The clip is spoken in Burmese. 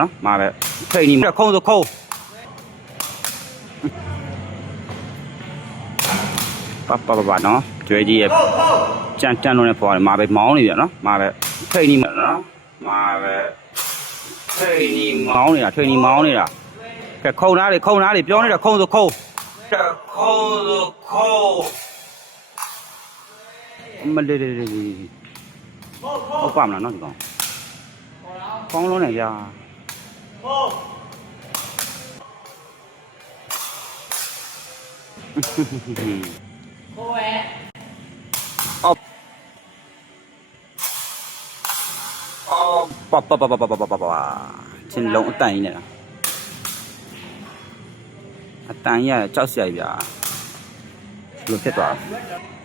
နော်မှာပဲထိတ်နေခုံးဆိုခုံးပါနော်ကျွဲကြီးရဲ့ကြမ်းလုံးနဲ့ပေါ်တယ်မှာပဲမောင်းနေပြန်နော်မှာပဲထိတ်နေမှာနော်မှာပဲထိတ်နေမောင်းနေတာထိတ်နေမောင်းနေတာကဲခုံသားတွေပြောနေတာခုံးဆိုခုံးမလေးဟုတ်ပါမလားနော်ဒီကောင်ကောင်းလုံးနေကြာပါချင်းလုံးအတန်ကြီးနေတာအတန်ကြီးရကြောက်စရာကြီးဗျာဘယ်လိုဖြစ်သွားလဲ